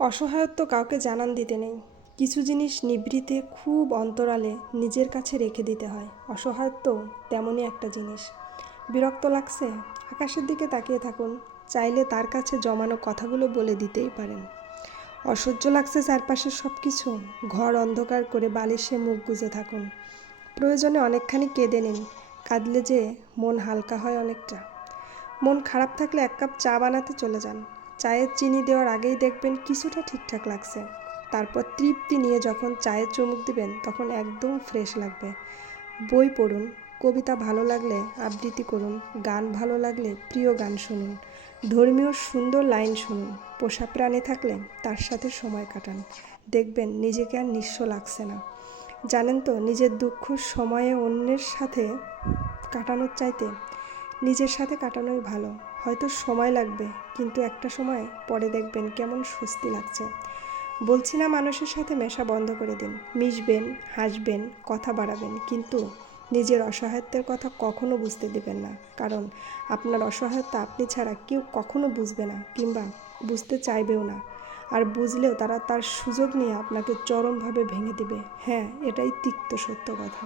অসহায়ত্ব কাউকে জানান দিতে নেই। কিছু জিনিস নিভৃতে খুব অন্তরালে নিজের কাছে রেখে দিতে হয়। অসহায়ত্ব তেমনই একটা জিনিস। বিরক্ত লাগছে? আকাশের দিকে তাকিয়ে থাকুন। চাইলে তার কাছে জমানো কথাগুলো বলে দিতেই পারেন। অসহ্য লাগছে চারপাশের সব কিছু? ঘর অন্ধকার করে বালিশে মুখ গুজে থাকুন। প্রয়োজনে অনেকখানি কেঁদে নিন। কাঁদলে যে মন হালকা হয় অনেকটা। মন খারাপ থাকলে 1 কাপ চা বানাতে চলে যান। চায়ে চিনি দেওয়ার আগেই দেখবেন কিছুটা ঠিকঠাক লাগছে। তারপর তৃপ্তি নিয়ে যখন চায়ে চুমুক দিবেন তখন একদম ফ্রেশ লাগবে। বই পড়ুন, কবিতা ভালো লাগলে আবৃত্তি করুন, গান ভালো লাগলে প্রিয় গান শুনুন, ধর্মীয় সুন্দর লাইন শুনুন। পোষা প্রাণী থাকলে তার সাথে সময় কাটান। দেখবেন নিজেকে আর নিঃস্ব লাগছে না। জানেন তো, নিজের দুঃখ সময়ে অন্যের সাথে কাটানোর চাইতে নিজের সাথে কাটানোই ভালো। হয়তো সময় লাগবে, কিন্তু একটা সময় পরে দেখবেন কেমন স্বস্তি লাগছে। বলছি না মানুষের সাথে মেশা বন্ধ করে দিন। মিশবেন, হাসবেন, কথা বাড়াবেন, কিন্তু নিজের অসহায়ত্বের কথা কখনো বুঝতে দিবেন না। কারণ আপনার অসহায়ত্ব আপনি ছাড়া কেউ কখনো বুঝবে না, কিংবা বুঝতে চাইবেও না। আর বুঝলেও তারা তার সুযোগ নিয়ে আপনাকে চরমভাবে ভেঙে দিবে। হ্যাঁ, এটাই তিক্ত সত্য কথা।